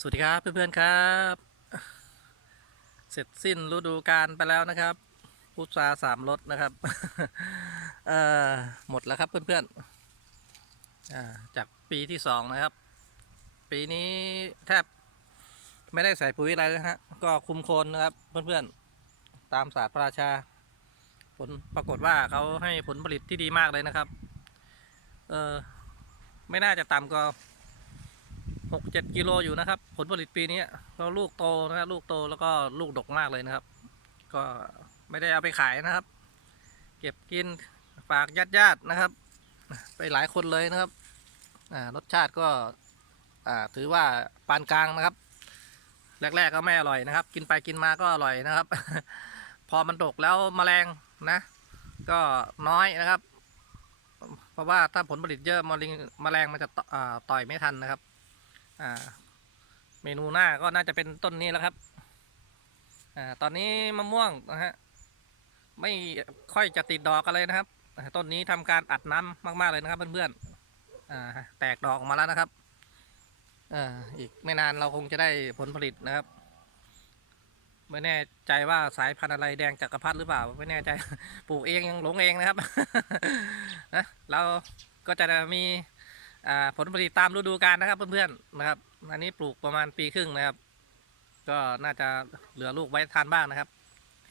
สวัสดีครับเพื่อนๆครับ เสร็จสิ้นฤดูกาลไปแล้วนะครับพุทราสามรสนะครับเอ่อหมดแล้วครับเพื่อนๆอ่าจากปีที่สองนะครับ ปีนี้แทบไม่ได้ใส่ปุ๋ยอะไรเลยฮะก็คุมโคนนะครับเพื่อนๆตามศาสตร์พระราชา ผลปรากฏว่าเขาให้ผลผลิตที่ดีมากเลยนะครับ เออไม่น่าจะต่ำกว่า หกเจ็ดกิโลอยู่นะครับ ผลผลิตปีนี้ก็ลูกโตนะครับลูกโตแล้วก็ลูกดกมากเลยนะครับ ก็ไม่ได้เอาไปขายนะครับ เก็บกินฝากญาติญาตินะครับ ไปหลายคนเลยนะครับรสชาติก็ถือว่าปานกลางนะครับ แรก ๆ ก็ไม่อร่อยนะครับ กินไปกินมาก็อร่อยนะครับ พอมันดกแล้วแมลงนะ ก็น้อยนะครับ เพราะว่าถ้าผลผลิตเยอะแมลงแมลงมันจะต่ออต่อยไม่ทันนะครับ อ่า เมนูหน้าก็น่าจะเป็นต้นนี้แล้วครับ อ่า ตอนนี้มะม่วงนะฮะ ไม่ค่อยจะติดดอกกันเลยนะครับ ต้นนี้ทำการอัดน้ำมากๆเลยนะครับเพื่อนๆ อ่า แตกดอกออกมาแล้วนะครับอ่าอีกไม่นานเราคงจะได้ผลผลิตนะครับ ไม่แน่ใจว่าสายพันธุ์อะไรแดงจักรพรรดิหรือเปล่า ไม่แน่ใจ ปลูกเองยังหลงเองนะครับนะเราก็จะมี ผลผลิตตามฤดูกาลนะครับเพื่อนๆนะครับ อันนี้ปลูกประมาณปีครึ่งนะครับ ก็น่าจะเหลือลูกไว้ทานบ้างนะครับ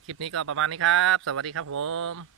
คลิปนี้ก็ประมาณนี้ครับ สวัสดีครับผม